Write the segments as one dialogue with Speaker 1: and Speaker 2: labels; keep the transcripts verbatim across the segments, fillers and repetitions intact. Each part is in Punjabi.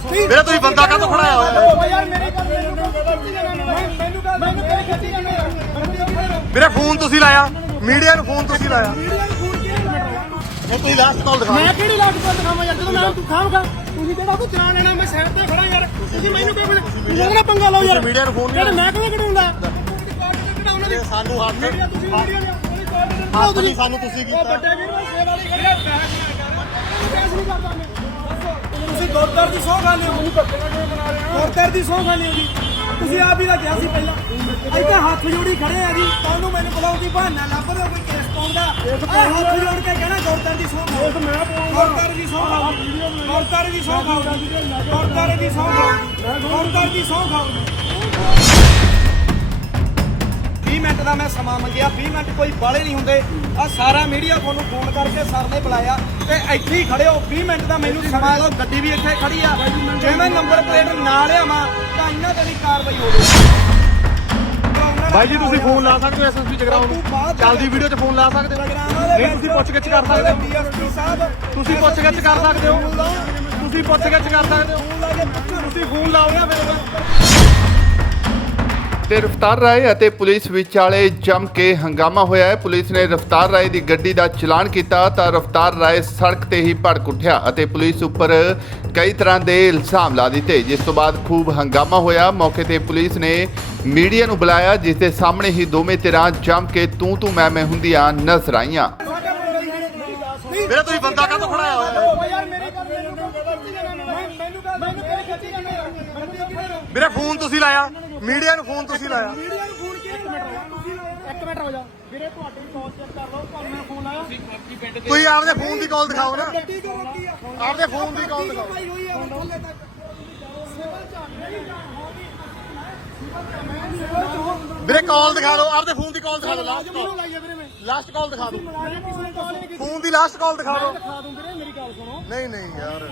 Speaker 1: मेरा तुम बंदा का तो खड़ा मेरा फोन तुसी लाया मीडिया ਨੂੰ ਫੋਨ ਤੁਸੀਂ ਲਾਇਆ ਇਹ ਤੁਸੀਂ ਲਾਸਟ ਕਾਲ ਦਿਖਾ ਮੈਂ ਕਿਹੜੀ ਲਾਸਟ ਕਾਲ ਦਿਖਾਵਾਂ ਯਾਰ ਜਦੋਂ ਮੈਂ ਤੂੰ ਖਾਵਾਂਗਾ ਤੁਸੀਂ ਜਿਹੜਾ ਕੋ ਚਲਾਨ ਲੈਣਾ ਮੈਂ ਸਾਈਡ ਤੇ ਖੜਾ ਯਾਰ ਤੁਸੀਂ ਮੈਨੂੰ ਕਿਉਂ ਜਿਹੜਾ ਪੰਗਾ ਲਾਓ ਯਾਰ ਮੀਡੀਆ ਨੂੰ ਫੋਨ ਨਹੀਂ ਮੈਂ ਕਿਉਂ ਕਢਾਉਂਦਾ ਸਾਨੂੰ ਹੱਥ ਮੀਡੀਆ ਤੁਸੀਂ ਮੀਡੀਆ ਲਿਆ ਤੁਸੀਂ ਸਾਨੂੰ ਤੁਸੀਂ ਕੀਤਾ ਵੱਡੇ ਵੀਰ ਮੈਂ ਸੇਵਾ ਲਈ ਖੜਿਆ ਪੈਸੇ ਨਹੀਂ ਕਰਦਾ ਮੈਂ ਤੁਸੀਂ ਗੁਰਦਰ ਦੀ ਸੌਂ ਖਾ ਲਿਓ ਮੈਨੂੰ ਧੱਕੇ ਨਾਲ ਕਿਉਂ ਬਣਾ ਰਹੇ ਹੋ ਗੁਰਦਰ ਦੀ ਸੌਂ ਖਾ ਲਿਓ ਜੀ ਤੁਸੀਂ ਆਪ ਹੀ ਲੱਗਿਆ ਸੀ ਪਹਿਲਾਂ ਇੱਥੇ ਹੱਥ ਜੋੜੀ ਖੜੇ ਆ ਜੀ ਤੁਹਾਨੂੰ ਮੈਨੂੰ ਬੁਲਾਉਂਦੀ ਬਹਾਨਾ ਲੱਭ ਰਿਹਾ ਕੋਈ ਕੇਸ ਪਾਉਂਦਾ ਆ ਹੱਥ ਜੋੜ ਕੇ ਕਹਿਣਾ ਗੁਰਦਰ ਦੀ ਸੌਂ ਖਾਓ ਮੈਂ ਪਾਉਂਗਾ ਗੁਰਦਰ ਦੀ ਸੌਂ ਖਾਓ ਗੁਰਦਰ ਦੀ ਸੌਂ ਖਾਓ ਗੁਰਦਰ ਦੀ ਸੌਂ ਖਾਓ ਗੁਰਦਰ ਦੀ ਸੌਂ ਖਾਓ ਵੀਹ ਮਿੰਟ ਦਾ ਮੈਂ ਸਮਾਂ ਮੰਗਿਆ ਵੀਹ ਮਿੰਟ ਕੋਈ ਬਾਲੇ ਨਹੀਂ ਹੁੰਦੇ ਆ ਸਾਰਾ ਮੀਡੀਆ ਤੁਹਾਨੂੰ ਫੋਨ ਕਰਕੇ ਸਰ ਨੇ ਬੁਲਾਇਆ ਤੇ ਇੱਥੇ ਹੀ ਖੜੇ ਹੋ ਵੀਹ ਮਿੰਟ ਦਾ ਮੈਨੂੰ ਸਮਾਂ ਲਓ ਗੱਡੀ ਵੀ ਇੱਥੇ ਖੜੀ ਆ ਜੇ ਮੈਂ ਨੰਬਰ ਪਲੇਟ ਨਾ ਲਿਆਵਾਂ ਤਾਂ ਇਹਨਾਂ ਤੇ ਵੀ ਕਾਰਵਾਈ ਹੋਵੇ ਭਾਈ ਜੀ ਤੁਸੀਂ ਫੋਨ ਲਾ ਸਕਦੇ ਹੋ ਐਸਐਸਪੀ ਜਗਰਾਉਂ ਨੂੰ ਚੱਲਦੀ ਵੀਡੀਓ 'ਚ ਫੋਨ ਲਾ ਸਕਦੇ ਹੋ ਨਹੀਂ ਤੁਸੀਂ ਪੁੱਛ-ਗਿੱਛ ਕਰ ਸਕਦੇ ਹੋ ਡੀਐਸਪੀ ਸਾਹਿਬ ਤੁਸੀਂ ਪੁੱਛ-ਗਿੱਛ ਕਰ ਸਕਦੇ ਹੋ ਤੁਸੀਂ ਪੁੱਛ-ਗਿੱਛ ਕਰ ਸਕਦੇ ਹੋ ਤੁਸੀਂ ਫੋਨ ਲਾਓ ਨਾ ਮੇਰੇ
Speaker 2: ਤੇ ਰਫਤਾਰ ਰਾਏ ਅਤੇ ਪੁਲਿਸ ਵਿਚਾਲੇ ਜੰਮ ਕੇ ਹੰਗਾਮਾ ਹੋਇਆ ਹੈ। ਪੁਲਿਸ ਨੇ ਰਫਤਾਰ ਰਾਏ ਦੀ ਗੱਡੀ ਦਾ ਚਲਾਨ ਕੀਤਾ ਤਾਂ ਰਫਤਾਰ ਰਾਏ ਸੜਕ ਤੇ ਹੀ ਭੜਕ ਉੱਠਿਆ ਅਤੇ ਪੁਲਿਸ ਉੱਪਰ ਕਈ ਤਰ੍ਹਾਂ ਦੇ ਇਲਜ਼ਾਮ ਲਾ ਦਿੱਤੇ ਜਿਸ ਤੋਂ ਬਾਅਦ ਖੂਬ ਹੰਗਾਮਾ ਹੋਇਆ। ਮੌਕੇ ਤੇ ਪੁਲਿਸ ਨੇ ਮੀਡੀਆ ਨੂੰ ਬੁਲਾਇਆ ਜਿਸ ਦੇ ਸਾਹਮਣੇ ਹੀ ਦੋਵੇਂ ਧਿਰਾਂ ਜੰਮ ਕੇ ਤੂੰ ਤੂੰ ਮੈਂ ਮੈਂ ਹੁੰਦੀਆਂ ਨਜ਼ਰ ਆਈਆਂ।
Speaker 1: ਮੇਰਾ ਤੁਸੀਂ ਬੰਦਾ ਕਾ ਤੋਂ ਖੜਾ ਹੋਇਆ ਮੇਰਾ ਫੋਨ ਤੁਸੀਂ ਲਾਇਆ ਮੀਡੀਆ ਨੂੰ ਫੋਨ ਤੁਸੀਂ ਲਾਇਆ ਮੀਡੀਆ ਨੂੰ ਫੋਨ ਕੀ ਇੱਕ ਮਿੰਟ ਹੋ ਜਾ ਵੀਰੇ ਤੁਹਾਡੀ ਕਾਲ ਚੈੱਕ ਕਰ ਲਓ ਤੁਹਾਨੂੰ ਮੈਂ ਫੋਨ ਲਾਇਆ ਤੁਸੀਂ ਆਪਦੇ ਫੋਨ ਦੀ ਕਾਲ ਦਿਖਾਓ ਨਾ ਆਪਦੇ ਫੋਨ ਦੀ ਕਾਲ ਦਿਖਾਓ ਵੀਰੇ ਕਾਲ ਦਿਖਾ ਦਿਓ ਆਪਦੇ ਫੋਨ ਦੀ ਕਾਲ ਦਿਖਾ ਦਿਓ ਲਾਸਟ ਕਾਲ ਲਾਸਟ ਕਾਲ ਦਿਖਾ ਦਿਓ ਫੋਨ ਦੀ ਲਾਸਟ ਕਾਲ ਦਿਖਾ ਦਿਓ ਦਿਖਾ ਦੂੰ ਵੀਰੇ ਮੇਰੀ ਗੱਲ ਸੁਣੋ ਨਹੀਂ ਨਹੀਂ ਯਾਰ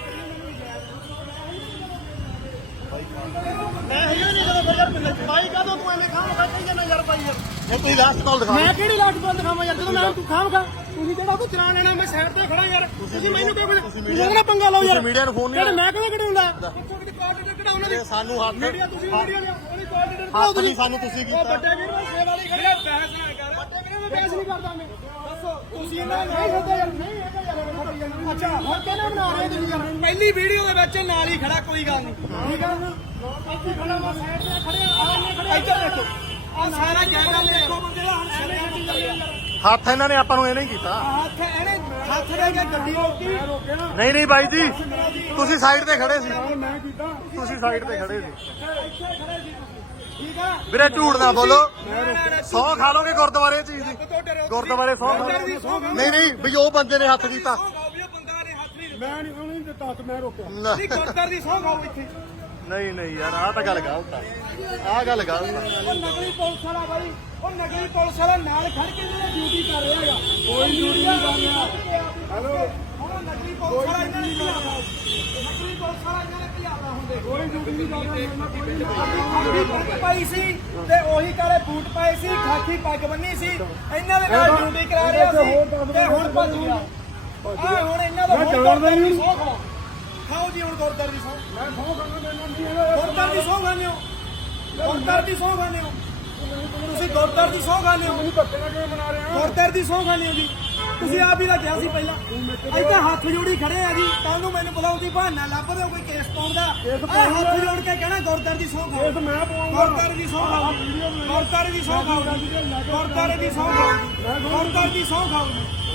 Speaker 1: ਮੈਂ ਹੈਗਾ ਨਹੀਂ ਜਦੋਂ ਯਾਰ ਬਾਈ ਕਦੋਂ ਤੂੰ ਐਵੇਂ ਖਾਵਾਂਗਾ ਕਹੀ ਜਾਂਦਾ ਯਾਰ ਬਾਈ ਯਾਰ ਇਹ ਤੁਸੀਂ ਲਾਸਟ ਕਾਲ ਦਿਖਾ ਮੈਂ ਕਿਹੜੀ ਲਾਸਟ ਕਾਲ ਦਿਖਾਵਾਂ ਯਾਰ ਜਦੋਂ ਮੈਂ ਤੂੰ ਖਾਵਾਂਗਾ ਤੁਸੀਂ ਜਿਹੜਾ ਕੋ ਚਲਾਨ ਲੈਣਾ ਮੈਂ ਸਾਈਡ ਤੇ ਖੜਾ ਯਾਰ ਤੁਸੀਂ ਮੈਨੂੰ ਕਿਉਂ ਜਿਹੜਾ ਪੰਗਾ ਲਾਓ ਯਾਰ ਮੀਡੀਆ ਨੂੰ ਫੋਨ ਨਹੀਂ ਮੈਂ ਕਿਉਂ ਕਢਾਉਂਦਾ ਕਢਾਉਣਾ ਦੇ ਸਾਨੂੰ ਹੱਥ ਮੀਡੀਆ ਤੁਸੀਂ ਮੀਡੀਆ ਲਿਆ ਉਹਨੇ ਕਾਲ ਡਿਟੇਲ ਕਢਾਓ ਤੁਸੀਂ ਸਾਨੂੰ ਤੁਸੀਂ ਕੀਤਾ ਵੱਡੇ ਵੀਰ ਮੈਂ ਸੇਵਾ ਲਈ ਖੜਿਆ ਬਹਿਸ ਨਾ ਕਰ ਵੱਡੇ ਵੀਰ ਮੈਂ ਬਹਿਸ ਨਹੀਂ ਕਰਦਾ ਮੈਂ ਦੱਸੋ ਤੁਸੀਂ ਇਹਨਾਂ ਨਹੀਂ ਹੁੰਦਾ ਯਾਰ ਨਹੀਂ ਹੈਗਾ ਯਾਰ ਅੱਛਾ ਹੁਣ ਕਿਹਨੇ ਬਣਾ ਰਹੇ ਤੁਸੀਂ ਯਾਰ ਪਹਿਲੀ ਵੀਡੀਓ ਦੇ ਵਿੱਚ ਨਾਲ ਹੀ ਖੜਾ ਕੋਈ ਗੱਲ ਨਹੀਂ ਠੀਕ ਆ ਇੱਥੇ ਖੜਾ ਮੈਂ ਸਾਈਡ ਤੇ ਖੜਿਆ ਆ ਇਹਨੇ ਖੜਿਆ ਇੱਧਰ ਦੇਖੋ ਆ ਸਾਰਾ ਜਾਇਦਾ ਦੇਖੋ ਬੰਦੇ ਦਾ ਹੁਣ ਸਾਰੇ ਹੱਥ ਇਹਨਾਂ ਨੇ ਆਪਾਂ ਨੂੰ ਇਹ ਨਹੀਂ ਕੀਤਾ ਹੱਥ ਇਹਨੇ ਹੱਥ ਦੇ ਕੇ ਗੱਡੀ ਰੋਕੀ ਨਹੀਂ ਨਹੀਂ ਬਾਈ ਜੀ ਤੁਸੀਂ ਸਾਈਡ ਤੇ ਖੜੇ ਸੀ ਮੈਂ ਕੀਤਾ ਤੁਸੀਂ ਸਾਈਡ ਤੇ ਖੜੇ ਸੀ ਇੱਥੇ ਖੜੇ ਸੀ ਠੀਕ ਆ ਵੀਰੇ ਝੂਠ ਨਾ ਬੋਲੋ ਸੌ ਖਾ ਲੋਗੇ ਗੁਰਦੁਆਰੇ ਚੀਜ਼ ਦੀ ਗੁਰਦੁਆਰੇ ਸੌ ਨਹੀਂ ਨਹੀਂ ਵੀ ਉਹ ਬੰਦੇ ਨੇ ਹੱਥ ਕੀਤਾ ਮੈਂ ਨਹੀਂ ਉਹਨੂੰ ਦਿੱਤਾ ਹੱਥ ਮੈਂ ਰੋਕਿਆ ਨਹੀਂ ਗੁਰਦੁਆਰੇ ਦੀ ਸੌ ਖਾਓ ਇੱਥੇ ਨਹੀਂ ਨਹੀਂ ਯਾਰ ਆਹ ਤਾਂ ਗੱਲ ਗਲਤ ਆ ਆਹ ਗੱਲ ਗਲਤ ਆ ਉਹ ਨਕਲੀ ਪੁਲਿਸ ਵਾਲਾ ਬਾਈ ਉਹ ਨਕਲੀ ਪੁਲਿਸ ਵਾਲਾ ਨਾਲ ਖੜ ਕੇ ਜਿਹੜਾ ਡਿਊਟੀ ਕਰ ਰਿਹਾ ਹੈਗਾ ਕੋਈ ਡਿਊਟੀ ਨਹੀਂ ਕਰ ਰਿਹਾ ਹੈਲੋ ਉਹ ਨਕਲੀ ਪੁਲਿਸ ਵਾਲਾ ਇਹਨਾਂ ਨੇ ਨਕਲੀ ਪੁਲਿਸ ਵਾਲਾ ਇਹਨਾਂ ਨੇ ਭਜਾਉਂਦਾ ਹੁੰਦੇ ਕੋਈ ਡਿਊਟੀ ਨਹੀਂ ਕਰ ਰਿਹਾ ਕੋਈ ਪੱਗ ਪਾਈ ਸੀ ਤੇ ਉਹੀ ਕਾਲੇ ਬੂਟ ਪਾਏ ਸੀ ਖਾਕੀ ਪੱਗ ਬੰਨੀ ਸੀ ਇਹਨਾਂ ਦੇ ਨਾਲ ਡਿਊਟੀ ਕਰਾ ਰਿਹਾ ਸੀ ਤੇ ਹੁਣ ਭੱਜ ਗਿਆ ਆ ਹੁਣ ਇਹਨਾਂ ਦਾ ਜਾਣਦਾ ਨਹੀਂ ਖਾਓ ਜੀ ਹੁਣ ਗੁਰਦਰ ਦੀ ਸੌਂ ਮੈਂ ਸੌਂ ਖਾਣਾ ਮੈਨੂੰ ਗੁਰਦਰ ਦੀ ਸੌਂ ਖਾਣੇ ਹੋ ਗੁਰਦਰ ਦੀ ਸੌਂ ਖਾਣੇ ਹੋ ਤੁਸੀਂ ਗੁਰਦਰ ਦੀ ਸੌਂ ਖਾਣੇ ਹੋ ਮੈਨੂੰ ਧੱਕੇ ਨਾਲ ਕਿਉਂ ਬਣਾ ਰਹੇ ਹੋ ਗੁਰਦਰ ਦੀ ਸੌਂ ਖਾਣੇ ਹੋ ਜੀ ਤੁਸੀਂ ਆਪ ਹੀ ਲੱਗਿਆ ਸੀ ਪਹਿਲਾਂ ਇੱਥੇ ਹੱਥ ਜੋੜੀ ਖੜੇ ਆ ਜੀ ਤੁਹਾਨੂੰ ਮੈਨੂੰ ਬੁਲਾਉਂਦੀ ਬਹਾਨਾ ਲੱਭ ਰਿਹਾ ਕੋਈ ਕੇਸ ਪਾਉਂਦਾ ਆ ਹੱਥ ਜੋੜ ਕੇ ਕਹਿਣਾ ਗੁਰਦਰ ਦੀ ਸੌਂ ਖਾਓ ਮੈਂ ਪਾਉਂਗਾ ਗੁਰਦਰ ਦੀ ਸੌਂ ਖਾਓ ਗੁਰਦਰ ਦੀ ਸੌਂ ਖਾਓ ਗੁਰਦਰ ਦੀ ਸੌਂ ਖਾਓ ਗੁਰਦਰ ਦੀ ਸੌਂ ਖਾਓ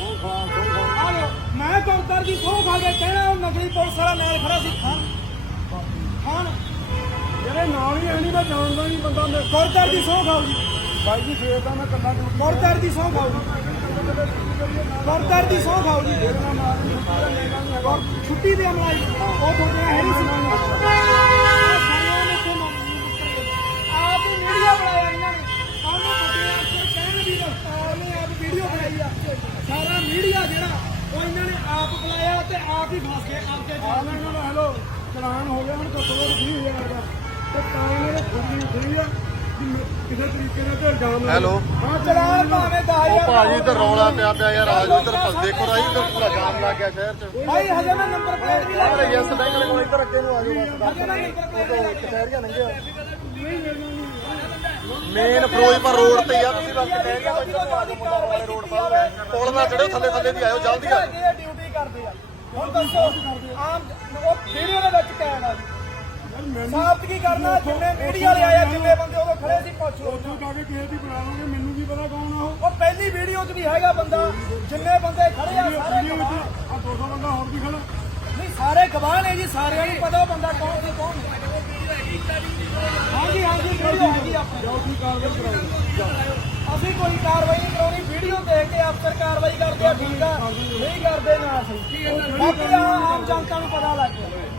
Speaker 1: ਮੈਂ ਗੁਰਦਰ ਦੀ ਸੌਂ ਖਾ ਕੇ ਕਹਿਣਾ ਉਹ ਨਕਲੀ ਪੁਲਿਸ ਵਾਲਾ ਨਾਲ ਖੜਾ ਸੀ ਖਾਨ ਖਾਨ ਜਿਹੜੇ ਨਾਲ ਹੀ ਐਣੀ ਮੈਂ ਜਾਣਦਾ ਨਹੀਂ ਬੰਦਾ ਮੈਂ ਗੁਰਦਰ ਦੀ ਸੌਂ ਖਾਓ ਜੀ ਬਾਈ ਜੀ ਫੇਰ ਤਾਂ ਮੈਂ ਕੱਲਾ ਗੁਰਦਰ ਦੀ ਸੌਂ ਖਾਓ ਗੁਰਦਰ ਦੀ ਸੌਂ ਖਾਓ ਜੀ ਛੁੱਟੀ ਦੇ ਅਮਲਾਈ ਉਹ ਤੁਹਾਡੇ ਹੈ ਨਹੀਂ ਸੁਣਾਉਣਾ ਆਪ ਹੀ ਮੀਡੀਆ ਬਣਾਇਆ ਇਹਨਾਂ ਨੇ ਉਹਨੂੰ ਪੱਟਿਆ ਕਹਿਣ ਦੀ ਉਹਨੇ ਆਪ ਵੀਡੀਓ ਬਣਾਈ ਆ ਸਾਰਾ ਮੀਡੀਆ ਜਿਹੜਾ ਉਹ ਇਹਨਾਂ ਨੇ ਆਪ ਬੁਲਾਇਆ ਤੇ ਆਪ ਹੀ ਫਸ ਗਏ ਆਪਕੇ ਇਹਨਾਂ ਨੂੰ ਹੈਲੋ ਚਲਾਨ ਹੋ ਗਿਆ ਹੁਣ ਘੱਟੋ ਘੱਟ ਵੀਹ ਹਜ਼ਾਰ ਦਾ ਤੇ ਤਾਂ ਇਹਨਾਂ ਨੇ ਖੁੱਲੀ ਖੁੱਲੀ ਆ ਕਿਸੇ ਤਰੀਕੇ ਨਾਲ ਤੇ ਇਲਜ਼ਾਮ
Speaker 3: ਹੈਲੋ
Speaker 1: ਹਾਂ ਚਲਾਨ ਭਾਵੇਂ ਦਸ
Speaker 3: ਉਹ ਭਾਜੀ ਤੇ ਰੌਲਾ ਪਿਆ ਪਿਆ ਯਾਰ ਆ ਜਾਓ ਇੱਧਰ ਦੇਖੋ ਰਾਈ ਇੱਧਰ ਪੂਰਾ ਜਾਮ ਲੱਗ ਗਿਆ ਸ਼ਹਿਰ ਚ
Speaker 1: ਭਾਈ ਹਜੇ ਮੈਂ ਨੰਬਰ ਪਲੇਟ ਵੀ ਲਾ
Speaker 3: ਯੈਸ ਬੈਂਕ ਵਾਲੇ ਕੋਲ ਇੱਧਰ ਅੱਗੇ ਨੂੰ ਆ ਜਾਓ
Speaker 1: ਹਜੇ ਮੈਂ ਨੰਬਰ ਪਲੇਟ
Speaker 3: ਕਚਹਿਰੀਆਂ ਲੰਘਿਆ ਮੇਨ ਫਿਰੋਜ਼ਪੁਰ ਰੋਡ ਤੇ ਆ ਤੁਸੀਂ ਬਸ ਕਚਹਿਰੀਆਂ ਤੋਂ ਇੱਧਰ ਆ ਜਾਓ ਮੁੰਡਾ ਵਾਲੇ ਰੋਡ ਪਾਉਂਦੇ ਪੁਲ ਨਾਲ ਚੜਿਓ ਥੱਲੇ ਥੱਲੇ ਦੀ ਆਇਓ ਜਲਦੀ ਆ
Speaker 1: ਇਹ ਡਿਊਟੀ ਕਰਦੇ ਆ ਹੁਣ ਦੱਸੋ ਆਮ ਉਹ ਵੀਡੀਓ ਦੇ ਵਿੱਚ ਕਹਿਣ ਆ ਸਾਬਤ ਕੀ ਕਰਨਾ ਜਿੰਨੇ ਮੀਡੀਆ ਵਾਲੇ ਆਏ ਆ, ਜਿੰਨੇ ਬੰਦੇ ਉਹ ਖੜੇ ਸੀ ਪੁੱਛੋ
Speaker 4: ਤੂੰ ਕਾ ਕੇ ਕਿਸੇ ਦੀ ਬਣਾ ਲਓਗੇ ਮੈਨੂੰ ਕੀ ਪਤਾ ਕੌਣ ਆ ਉਹ
Speaker 1: ਉਹ ਪਹਿਲੀ ਵੀਡੀਓ 'ਚ ਵੀ ਹੈਗਾ ਬੰਦਾ ਜਿੰਨੇ ਬੰਦੇ ਖੜੇ ਆ ਸਾਰੇ
Speaker 4: ਵੀਡੀਓ ਵਿੱਚ
Speaker 1: ਗਵਾਹ।
Speaker 4: ਆ ਦੋ ਸੌ ਬੰਦਾ ਹੋਰ ਵੀ ਖੜਾ
Speaker 1: ਨਹੀਂ ਸਾਰੇ ਗਵਾਹ ਨੇ ਜੀ, ਸਾਰਿਆਂ ਨੂੰ ਪਤਾ ਉਹ ਬੰਦਾ ਕੌਣ ਸੀ ਕੌਣ ਨਹੀਂ। ਹਾਂਜੀ ਹਾਂਜੀ ਵੀਡੀਓ ਹੈਗੀ ਆਪਣੀ
Speaker 4: ਜਾਓ ਕੀ ਕਾਰਵਾਈ ਕਰਾਓ
Speaker 1: ਅਸੀਂ ਕੋਈ ਕਾਰਵਾਈ ਨਹੀਂ ਕਰਾਉਣੀ, ਵੀਡੀਓ ਦੇਖ ਕੇ ਅਫਸਰ ਕਾਰਵਾਈ ਕਰਦੇ ਆ ਠੀਕ ਆ, ਨਹੀਂ ਕਰਦੇ ਨਾ ਅਸੀਂ ਬਾਕੀ ਆਮ ਜਨਤਾ ਨੂੰ ਪਤਾ ਲੱਗ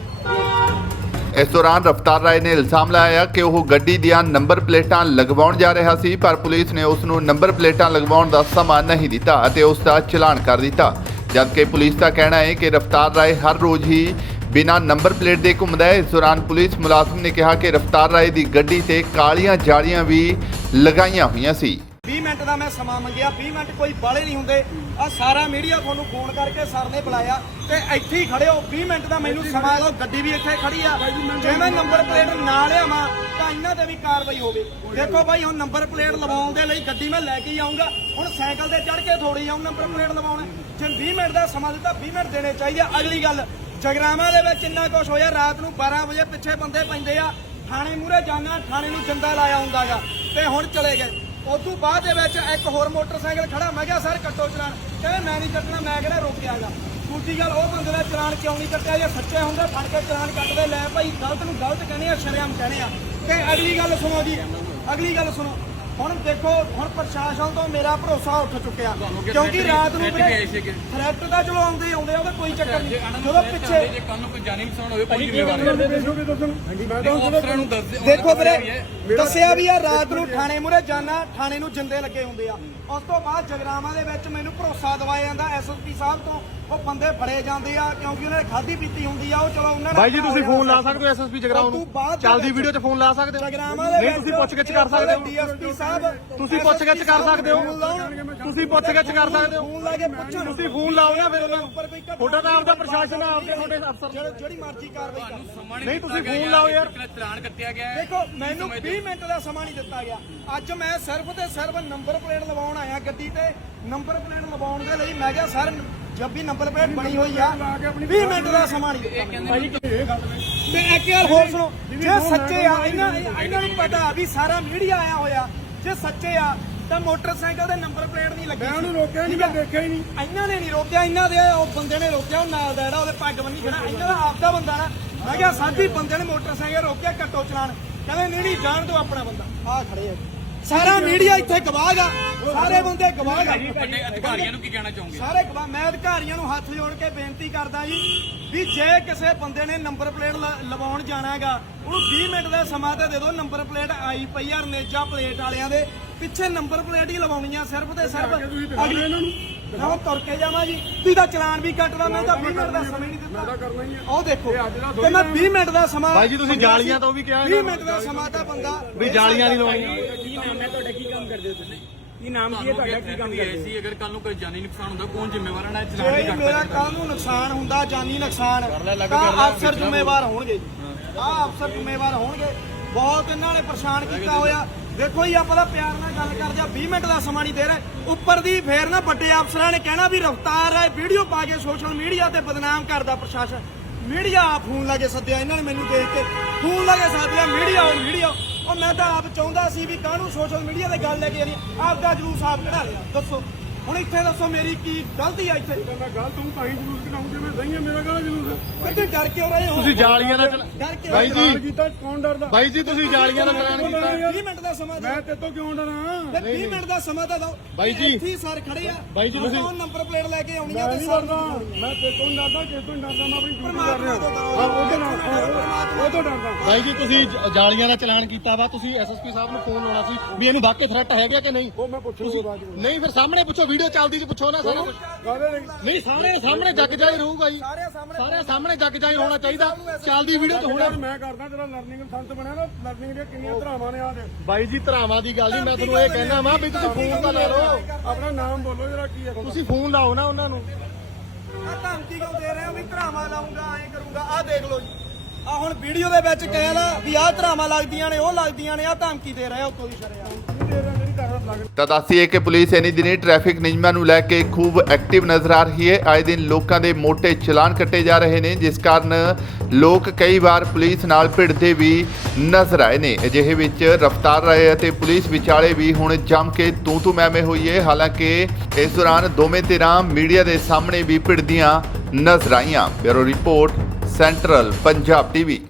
Speaker 1: ਗਿਆ।
Speaker 2: ਇਸ ਦੌਰਾਨ ਰਫਤਾਰ ਰਾਏ ਨੇ ਇਲਜ਼ਾਮ ਲਾਇਆ ਕਿ ਉਹ ਗੱਡੀ ਦੀਆਂ ਨੰਬਰ ਪਲੇਟਾਂ ਲਗਵਾਉਣ ਜਾ ਰਿਹਾ ਸੀ, ਪਰ ਪੁਲਿਸ ਨੇ ਉਸ ਨੂੰ ਨੰਬਰ ਪਲੇਟਾਂ ਲਗਵਾਉਣ ਦਾ ਸਮਾਂ ਨਹੀਂ ਦਿੱਤਾ ਅਤੇ ਉਸ ਦਾ ਚਲਾਨ ਕਰ ਦਿੱਤਾ। ਜਦਕਿ ਪੁਲਿਸ ਦਾ ਕਹਿਣਾ ਹੈ ਕਿ ਰਫਤਾਰ ਰਾਏ ਹਰ ਰੋਜ਼ ਹੀ ਬਿਨਾਂ ਨੰਬਰ ਪਲੇਟ ਦੇ ਘੁੰਮਦਾ ਹੈ। ਇਸ ਦੌਰਾਨ ਪੁਲਿਸ ਮੁਲਾਜ਼ਮ ਨੇ ਕਿਹਾ ਕਿ ਰਫਤਾਰ ਰਾਏ ਦੀ ਗੱਡੀ ਤੇ ਕਾਲੀਆਂ ਜਾਲੀਆਂ ਵੀ ਲਗਾਈਆਂ ਹੋਈਆਂ ਸੀ।
Speaker 1: ਵੀਹ ਮਿੰਟ ਦਾ ਮੈਂ ਸਮਾਂ ਮੰਗਿਆ, ਵੀਹ ਮਿੰਟ ਕੋਈ ਬਾਲੇ ਨਹੀਂ ਹੁੰਦੇ। ਆ ਸਾਰਾ ਮੀਡੀਆ ਤੁਹਾਨੂੰ ਫੋਨ ਕਰਕੇ ਸਰ ਨੇ ਬੁਲਾਇਆ ਤੇ ਇੱਥੇ ਹੀ ਖੜੇ ਹੋ, ਵੀਹ ਮਿੰਟ ਦਾ ਮੈਨੂੰ ਸਮਾਂ ਦਿਓ। ਗੱਡੀ ਵੀ ਇੱਥੇ ਖੜੀ ਆ, ਜੇ ਮੈਂ ਨੰਬਰ ਪਲੇਟ ਨਾ ਲਿਆਵਾਂ ਤਾਂ ਇਹਨਾਂ ਤੇ ਵੀ ਕਾਰਵਾਈ ਹੋਵੇ। ਦੇਖੋ ਭਾਈ ਹੁਣ ਨੰਬਰ ਪਲੇਟ ਲਵਾਉਣ ਦੇ ਲਈ ਗੱਡੀ ਮੈਂ ਲੈ ਕੇ ਹੀ ਆਉਂਗਾ, ਹੁਣ ਸਾਈਕਲ ਤੇ ਚੜ੍ਹ ਕੇ ਥੋੜੀ ਆਉਂ ਨੰਬਰ ਪਲੇਟ ਲਵਾਉਣ। ਜੇ ਵੀਹ ਮਿੰਟ ਦਾ ਸਮਾਂ ਦਿੱਤਾ ਵੀਹ ਮਿੰਟ ਦੇਣੇ ਚਾਹੀਦੇ। ਅਗਲੀ ਗੱਲ, ਜਗਰਾਵਾਂ ਦੇ ਵਿੱਚ ਇੰਨਾ ਕੁਛ ਹੋਇਆ, ਰਾਤ ਨੂੰ ਬਾਰਾਂ ਵਜੇ ਪਿੱਛੇ ਬੰਦੇ ਪੈਂਦੇ ਆ, ਥਾਣੇ ਮੂਹਰੇ ਜਾਣਾ, ਥਾਣੇ ਨੂੰ ਜਿੰਦਾ ਲਾਇਆ ਹੁੰਦਾਗਾ ਤੇ ਹੁਣ ਚਲੇ ਗਏ। ਉਦੋਂ ਬਾਅਦ ਦੇ ਵਿੱਚ ਇੱਕ ਹੋਰ ਮੋਟਰਸਾਈਕਲ ਖੜਾ, ਮੈਂ ਕਿਹਾ ਸਰ ਕੱਟੋ ਚਲਾਨ, ਕਹਿੰਦੇ ਮੈਂ ਨਹੀਂ ਕੱਟਣਾ, ਮੈਂ ਕਿਹੜਾ ਰੋਕਿਆਗਾ। ਦੂਜੀ ਗੱਲ, ਉਹ ਬੰਦੇ ਦਾ ਚਲਾਨ ਕਿਉਂ ਨਹੀਂ ਕੱਟਿਆ? ਜੇ ਸੱਚੇ ਹੁੰਦੇ ਫੜ ਕੇ ਚਲਾਨ ਕੱਟਦੇ। ਲੈ ਭਾਈ ਗਲਤ ਨੂੰ ਗਲਤ ਕਹਿੰਦੇ ਆ, ਸ਼ਰੇਆਮ ਕਹਿੰਦੇ ਆ। ਤੇ ਅਗਲੀ ਗੱਲ ਸੁਣੋ ਜੀ, ਅਗਲੀ ਗੱਲ ਸੁਣੋ। ਹੁਣ ਦੇਖੋ, ਹੁਣ ਪ੍ਰਸ਼ਾਸਨ ਤੋਂ ਮੇਰਾ ਭਰੋਸਾ ਉੱਠ ਚੁੱਕਿਆ, ਕਿਉਂਕਿ ਰਾਤ ਨੂੰ ਥ੍ਰੈਟ ਤਾਂ ਚਲੋ ਆਉਂਦੇ ਹੀ ਆਉਂਦੇ, ਉਹਦਾ ਕੋਈ ਚੱਕਰ ਨਹੀਂ। ਜਦੋਂ ਪਿੱਛੇ
Speaker 5: ਕੱਲ ਨੂੰ ਕੋਈ ਜਾਨੀ ਨੁਕਸਾਨ ਹੋਵੇ ਕੋਈ ਜ਼ਿੰਮੇਵਾਰ
Speaker 4: ਤੁਹਾਨੂੰ ਭੇਜੋਗੇ ਦੱਸਣ ਮੈਂ ਤਾਂ
Speaker 5: ਅਫਸਰਾਂ ਨੂੰ ਦੱਸ ਦਿਓ।
Speaker 1: ਦੇਖੋ ਵੀਰੇ, ਦੱਸਿਆ ਵੀ ਆ ਰਾਤ ਨੂੰ ਥਾਣੇ ਮੂਹਰੇ ਜਾਣਾ, ਥਾਣੇ ਨੂੰ ਜਿੰਦੇ ਲੱਗੇ ਹੁੰਦੇ ਆ। ਉਸ ਤੋਂ ਬਾਅਦ ਜਗਰਾਵਾਂ ਦੇ ਵਿੱਚ ਮੈਨੂੰ ਭਰੋਸਾ ਦਿਵਾਇਆ ਜਾਂਦਾ ਐਸਐਸਪੀ ਸਾਹਿਬ ਤੋਂ, ਉਹ ਬੰਦੇ ਫੜੇ ਜਾਂਦੇ ਆ ਕਿਉਂਕਿ ਉਹਨਾਂ ਨੇ ਖਾਧੀ ਪੀਤੀ ਹੁੰਦੀ ਆ। ਉਹ ਚਲੋ ਉਹਨਾਂ ਨੇ
Speaker 3: ਬਾਈ ਜੀ ਤੁਸੀਂ ਫੋਨ ਲਾ ਸਕਦੇ ਹੋ ਐਸਐਸਪੀ ਜਗਰਾਉਂ ਨੂੰ, ਚੱਲਦੀ ਵੀਡੀਓ 'ਚ ਫੋਨ ਲਾ ਸਕਦੇ ਹੋ।
Speaker 1: ਜਗਰਾਵਾਂ ਦੇ
Speaker 3: ਨਹੀਂ ਤੁਸੀਂ ਪੁੱਛਗਿੱਛ ਕਰ ਸਕਦੇ ਹੋ,
Speaker 1: ਡੀਐਸਪੀ ਸਾਹਿਬ
Speaker 3: ਤੁਸੀਂ ਪੁੱਛਗਿੱਛ ਕਰ ਸਕਦੇ ਹੋ, ਤੁਸੀਂ ਪੁੱਛਗਿੱਛ ਕਰ ਸਕਦੇ ਹੋ।
Speaker 1: ਫੋਨ ਲਾ ਕੇ ਪੁੱਛੋ,
Speaker 3: ਤੁਸੀਂ ਫੋਨ ਲਾਓ ਨਾ ਫਿਰ ਉਹਨਾਂ ਨੂੰ,
Speaker 1: ਉੱਪਰ ਕੋਈ ਘਟਨਾ
Speaker 3: ਤੁਹਾਡਾ ਤਾਂ ਆਪਦਾ ਪ੍ਰਸ਼ਾਸਨ ਆ, ਆਪਦੇ ਤੁਹਾਡੇ ਅਫਸਰ
Speaker 1: ਜਿਹੜੀ- ਜਿਹੜੀ ਮਰਜ਼ੀ ਕਾਰਵਾਈ ਕਰ।
Speaker 3: ਨਹੀਂ ਤੁਸੀਂ ਫੋਨ ਲਾਓ ਯਾਰ।
Speaker 5: ਚਲਾਨ ਕੱਟਿਆ ਗਿਆ ਹੈ।
Speaker 1: ਦੇਖੋ ਮੈਨੂੰ ਵੀਹ ਮਿੰਟ ਦਾ ਸਮਾਂ ਨਹੀਂ ਦਿੱਤਾ ਗਿਆ। ਅੱਜ ਮੈਂ ਸਿਰਫ ਤੇ ਸਿਰਫ ਨੰਬਰ ਪਲੇਟ ਲਵਾਉਣ ਆਇਆ ਗੱਡੀ ਤੇ। ਨੰਬਰ ਪਲੇਟ ਲਵਾਉਣ ਦੇ ਲਈ ਮੈਂ ਕਿਹਾ ਸਰ ਜਦ ਵੀ ਨੰਬਰ ਪਲੇਟ ਬਣੀ ਹੋਈ ਆ, ਵੀਹ ਮਿੰਟ ਦਾ ਸਮਾਂ ਨਹੀਂ ਦਿੱਤਾ। ਤੇ ਇੱਕ ਗੱਲ ਹੋਰ ਸੁਣੋ, ਜੇ ਸੱਚੇ ਆ, ਇਹਨਾਂ ਇਹਨਾਂ ਨੂੰ ਪਤਾ ਵੀ ਸਾਰਾ ਮੀਡੀਆ ਆਇਆ ਹੋਇਆ, ਜੇ ਸੱਚੇ ਆ ਤਾਂ ਮੋਟਰਸਾਈਕਲ ਦੇ ਨੰਬਰ ਪਲੇਟ ਨਹੀਂ ਲੱਗੀ।
Speaker 4: ਮੈਂ ਉਹਨੂੰ ਰੋਕਿਆ ਨਹੀਂ, ਮੈਂ ਦੇਖਿਆ ਹੀ ਨਹੀਂ।
Speaker 1: ਇਹਨਾਂ ਨੇ ਨਹੀਂ ਰੋਕਿਆ, ਇਹਨਾਂ ਦੇ ਉਹ ਬੰਦੇ ਨੇ ਰੋਕਿਆ, ਉਹ ਨਾਲ ਦਾ ਜਿਹੜਾ ਉਹਦੇ ਪੱਗ ਬੰਨੀ ਖੜਾ, ਇਹਨਾਂ ਦਾ ਆਪਦਾ ਬੰਦਾ ਨਾ। ਮੈਂ ਕਿਹਾ ਸਾਡੀ ਬੰਦੇ ਨੇ ਮੋਟਰਸਾਈਕਲ ਰੋਕਿਆ, ਕੱਟੋ ਚਲਾਨ, ਕਹਿੰਦੇ ਨਹੀਂ ਨਹੀਂ ਜਾਣ ਦਿਓ ਆਪਣਾ ਬੰਦਾ। ਆ ਖੜੇ ਆ, ਸਾਰਾ ਮੀਡੀਆ ਇੱਥੇ ਗਵਾਹ ਗਾ, ਸਾਰੇ ਬੰਦੇ ਗਵਾਹ ਗਾ।
Speaker 5: ਵੱਡੇ ਅਧਿਕਾਰੀਆਂ ਨੂੰ ਕੀ ਕਹਿਣਾ ਚਾਹੋਗੇ?
Speaker 1: ਸਾਰੇ ਗਵਾਹ। ਮੈਂ ਅਧਿਕਾਰੀਆਂ ਨੂੰ ਹੱਥ ਜੋੜ ਕੇ ਬੇਨਤੀ ਕਰਦਾ ਜੀ ਵੀ ਜੇ ਕਿਸੇ ਬੰਦੇ ਨੇ ਨੰਬਰ ਪਲੇਟ ਲਵਾਉਣ ਜਾਣਾ ਹੈਗਾ, ਉਹਨੂੰ ਵੀਹ ਮਿੰਟ ਦਾ ਸਮਾਂ ਤੇ ਦੇ ਦਿਓ। ਨੰਬਰ ਪਲੇਟ ਆਈ ਪਈ ਆ ਰਨੇਜਾ ਪਲੇਟ ਵਾਲਿਆਂ ਦੇ ਪਿੱਛੇ, ਨੰਬਰ ਪਲੇਟ ਹੀ ਲਵਾਉਣੀ ਆ ਸਿਰਫ ਤੇ ਸਿਰਫ।
Speaker 4: ਇਹਨਾਂ ਨੂੰ
Speaker 1: ਮੈਂ ਉਹ ਤੁਰ ਕੇ ਜਾਵਾਂ ਜੀ, ਤੁਸੀਂ ਤਾਂ ਚਲਾਨ ਵੀ ਕੱਟਦਾ, ਮੈਂ ਤਾਂ ਵੀਹ ਮਿੰਟ ਦਾ ਸਮਾਂ ਹੀ ਨਹੀਂ ਦਿੱਤਾ। ਉਹ ਦੇਖੋ, ਤੇ ਮੈਂ ਵੀਹ ਮਿੰਟ ਦਾ ਸਮਾਂ
Speaker 3: ਬਾਈ ਜੀ ਤੁਸੀਂ ਜਾਲੀਆਂ ਤੋਂ ਵੀ ਕਿਹਾ
Speaker 1: ਵੀਹ ਮਿੰਟ ਦਾ ਸਮਾਂ ਤਾਂ ਬੰਦਾ
Speaker 3: ਵੀ ਜਾਲੀਆਂ ਨਹੀਂ ਲਾਉਣੀਆਂ।
Speaker 5: ਕੀ ਨਾਮ ਹੈ ਤੁਹਾਡਾ, ਕੀ ਕੰਮ ਕਰਦੇ ਹੋ ਤੁਸੀਂ? ਕੀ ਨਾਮ ਕੀ ਹੈ ਤੁਹਾਡਾ, ਕੀ ਕੰਮ ਕਰਦੇ ਹੋ? ਅਗਰ ਕੱਲ ਨੂੰ ਕੋਈ ਜਾਨੀ ਨੁਕਸਾਨ ਹੁੰਦਾ ਕੌਣ ਜ਼ਿੰਮੇਵਾਰ ਹੈ? ਚਲਾਨ
Speaker 1: ਜੇ
Speaker 5: ਨਹੀਂ
Speaker 1: ਮੇਰਾ
Speaker 5: ਕੱਟਦਾ।
Speaker 1: ਕੱਲ ਨੂੰ ਨੁਕਸਾਨ ਹੁੰਦਾ, ਜਾਨੀ ਨੁਕਸਾਨ, ਤਾਂ ਅਫਸਰ ਜ਼ਿੰਮੇਵਾਰ ਹੋਣਗੇ। ਆਹ ਅਫਸਰ ਜ਼ਿੰਮੇਵਾਰ ਹੋਣਗੇ। ਬਹੁਤ ਇਹਨਾਂ ਨੇ ਪਰੇਸ਼ਾਨ ਕੀਤਾ ਹੋਇਆ। ਦੇਖੋ ਜੀ ਆਪਾਂ ਤਾਂ ਪਿਆਰ ਨਾਲ ਗੱਲ ਕਰਦੇ ਆ, ਵੀਹ ਮਿੰਟ ਦਾ ਸਮਾਂ ਨਹੀਂ ਦੇ ਰਹੇ। ਉੱਪਰ ਦੀ ਫੇਰ ਨਾ ਵੱਡੇ ਅਫਸਰਾਂ ਨੇ ਕਹਿਣਾ ਵੀ ਰਫਤਾਰ ਹੈ, ਵੀਡੀਓ ਪਾ ਕੇ ਸੋਸ਼ਲ ਮੀਡੀਆ ਤੇ ਬਦਨਾਮ ਕਰਦਾ ਪ੍ਰਸ਼ਾਸਨ। ਮੀਡੀਆ ਫੋਨ ਲਾ ਕੇ ਸੱਦਿਆ ਇਹਨਾਂ ਨੇ, ਮੈਨੂੰ ਦੇਖ ਕੇ ਫੋਨ ਲਾ ਕੇ ਸੱਦਿਆ, ਮੀਡੀਆ ਉਹ ਮੀਡੀਆ। ਉਹ ਮੈਂ ਤਾਂ ਆਪ ਚਾਹੁੰਦਾ ਸੀ ਵੀ ਕਾਹਨੂੰ ਸੋਸ਼ਲ ਮੀਡੀਆ ਤੇ ਗੱਲ ਲੈ ਕੇ ਆਣੀ, ਆਪਦਾ ਜਲੂਸ ਆਪ ਕਢਾ ਲਿਆ। ਦੱਸੋ ਹੁਣ ਇੱਥੇ ਦੱਸੋ ਮੇਰੀ ਕੀ ਗਲਤੀ ਆ? ਇੱਥੇ
Speaker 4: ਮੈਂ ਗੱਲ ਤੂੰ ਤਾਂ ਹੀ ਜਲੂਸ ਕਢਾਉਂਗੇ, ਮੈਂ ਸਹੀ ਆ, ਮੇਰਾ ਕਾਹਦਾ ਜਲੂਸ ਹੈ?
Speaker 1: ਕਿਉਂਕਿ ਡਰ ਕਿਉਂ ਰਹੇ ਹੋ?
Speaker 3: ਤੁਸੀਂ ਜਾਲੀਆਂ ਦਾ ਚਲਾ-
Speaker 1: ਡਰ ਕਿਉਂ
Speaker 3: ਬਾਈ
Speaker 1: ਰਹੇ ਹੋ?
Speaker 3: ਜੀ
Speaker 4: ਕੀਤਾ ਕੌਣ ਡਰਦਾ?
Speaker 3: ਬਾਈ ਜੀ ਤੁਸੀਂ ਜਾਲੀਆਂ ਦਾ ਚਲਾਨ ਕੀਤਾ।
Speaker 1: ਵੀਹ ਮਿੰਟ ਦਾ ਸਮਾਂ ਦਿਓ।
Speaker 4: ਮੈਂ ਤੇਰੇ ਤੋਂ ਕਿਉਂ ਡਰਾਂ?
Speaker 1: ਤੇ ਵੀਹ ਮਿੰਟ ਦਾ ਸਮਾਂ ਤਾਂ ਦਿਓ।
Speaker 3: ਬਾਈ ਜੀ।
Speaker 1: ਇੱਥੇ ਹੀ ਸਰ ਖੜੇ ਆ,
Speaker 3: ਬਾਈ ਜੀ ਤੁਸੀਂ-
Speaker 1: ਉਹ ਨੰਬਰ ਪਲੇਟ ਲੈ ਕੇ ਆਉਣੀ ਆ
Speaker 4: ਮੈਂ
Speaker 1: ਤੇ
Speaker 4: ਨਹੀਂ
Speaker 1: ਸਰ
Speaker 4: ਡਰਦਾ, ਮੈਂ ਤੇਰੇ ਤੋਂ ਨਹੀਂ ਡਰਦਾ, ਕਿਸੇ ਤੋਂ ਨਹੀਂ ਡਰਦਾ, ਮੈਂ ਆਪਣੀ ਡਿਊਟੀ ਕਰ
Speaker 1: ਪਰਮਾਤਮਾ
Speaker 4: ਰਿਹਾ।
Speaker 1: ਤੋਂ ਡਰੋ।
Speaker 4: ਹਾਂ ਉਹਦੇ ਨਾਲ ਹਾਂ, ਉਹਦੇ ਕਾਹਤੋਂ ਡਰਦਾ
Speaker 3: ਬਾਈ ਜੀ ਤੁਸੀਂ ਜ- ਜਾਲੀਆਂ ਦਾ ਚਲਾਨ ਕੀਤਾ ਵਾ ਤੁਸੀਂ ਐਸਐਸਪੀ ਸਾਹਿਬ ਨੂੰ ਫੋਨ ਲਾਉਣਾ ਸੀ ਵੀ ਇਹਨੂੰ ਵਾਕਈ ਥ੍ਰੈਟ ਹੈਗਾ ਕਿ ਨਹੀਂ
Speaker 4: ਉਹ ਮੈਂ ਪੁੱਛੂਗਾ ਬਾਅਦ ਵਿੱਚ
Speaker 3: ਨਹੀਂ ਫਿਰ ਸਾਹਮਣੇ ਪੁੱਛੋ ਵੀਡੀਓ ਚੱਲਦੀ ਚ ਪੁੱਛੋ ਨਾ ਸਾਰਾ ਕੁਛ।
Speaker 4: ਕਾਹਦੇ ਲਈ
Speaker 3: ਨਹੀਂ ਸਾਹਮਣੇ ਸਾਹਮਣੇ ਜੱਗ ਜਾਈ ਰਹੂਗਾ ਜੀ ਸਾਰੇ ਸਾਹਮਣੇ ਜੱਗ ਜਾਈ ਹੋਣਾ ਚਾਹੀਦਾ ਚੱਲਦੀ ਵੀਡੀਓ ਚ ਹੋਣਾ
Speaker 4: ਮੈਂ ਕਰਦਾ ਤੇਰਾ ਲਰਨਿੰਗ ਸੰਤ ਬਣਿਆ ਨਾ ਲਰਨਿੰਗ ਦੀਆਂ ਕਿੰਨੀਆਂ ਧਰਾਵਾਂ ਨੇ ਆ ਦੇ
Speaker 3: ਬਾਈ ਜੀ ਧਰਾਵਾਂ ਦੀ ਗੱਲ ਨਹੀਂ ਮੈਂ ਤੁਹਾਨੂੰ ਇਹ ਕਹਿਣਾ ਵਾ ਵੀ ਤੁਸੀਂ ਫੋਨ ਤਾਂ ਲਾ ਲਓ
Speaker 4: ਆਪਣਾ ਨਾਮ ਬੋਲੋ ਜਰਾ ਕੀ ਹੈ
Speaker 3: ਤੁਸੀਂ ਫੋਨ ਲਾਓ ਨਾ ਉਹਨਾਂ ਨੂੰ
Speaker 1: ਆ ਧਮਕੀ ਕਿਉਂ ਦੇ ਰਹੇ ਹੋ ਵੀ ਧਰਾਵਾਂ ਲਾਉਂਗਾ ਐਂ ਕਰੂੰਗਾ ਆ ਦੇਖ ਲਓ ਜੀ ਆ ਹੁਣ ਵੀਡੀਓ ਦੇ ਵਿੱਚ ਕਹਿਣਾ ਵੀ ਆਹ ਧਰਾਵਾਂ ਲੱਗਦੀਆਂ ਨੇ ਉਹ ਲੱਗਦੀਆਂ ਨੇ ਆ ਧਮਕੀ ਦੇ ਰਹੇ ਉੱਤੋਂ ਦੀ ਸ਼ਰਿਆ
Speaker 4: ਦੇ ਰਿਹਾ ਜਿਹੜੀ ਘਰ ਲੱਗ
Speaker 2: ਤਾਂ ਦੱਸੀਏ ਕਿ ਪੁਲਿਸ ਇਨੀ ਦਿਨੀ ਟ੍ਰੈਫਿਕ ਨਿਯਮਾਂ ਨੂੰ ਲੈ ਕੇ ਖੂਬ ਐਕਟਿਵ ਨਜ਼ਰ ਆ ਰਹੀ ਹੈ। ਆਏ ਦਿਨ ਲੋਕਾਂ ਦੇ ਮੋٹے ਚਲਾਨ ਕੱਟੇ ਜਾ ਰਹੇ ਨੇ, ਜਿਸ ਕਾਰਨ ਲੋਕ ਕਈ ਵਾਰ ਪੁਲਿਸ ਨਾਲ ਭਿੜਦੇ ਵੀ ਨਜ਼ਰ ਆਏ ਨੇ। ਅਜਿਹੇ ਵਿੱਚ ਰਫਤਾਰ ਰਾਏ ਅਤੇ ਪੁਲਿਸ ਵਿਚਾਲੇ ਵੀ ਹੁਣ ਜੰਮ ਕੇ ਤੂੰ ਤੂੰ ਮੈਂ ਮੈਂ ਹੋਈ ਹੈ। ਹਾਲਾਂਕਿ ਇਸ ਦੌਰਾਨ ਦੋਵੇਂ ਧਿਰਾਂ ਮੀਡੀਆ ਦੇ ਸਾਹਮਣੇ ਵੀ ਭਿੜਦੀਆਂ ਨਜ਼ਰ ਆਈਆਂ। Bureau report, central Punjab TV.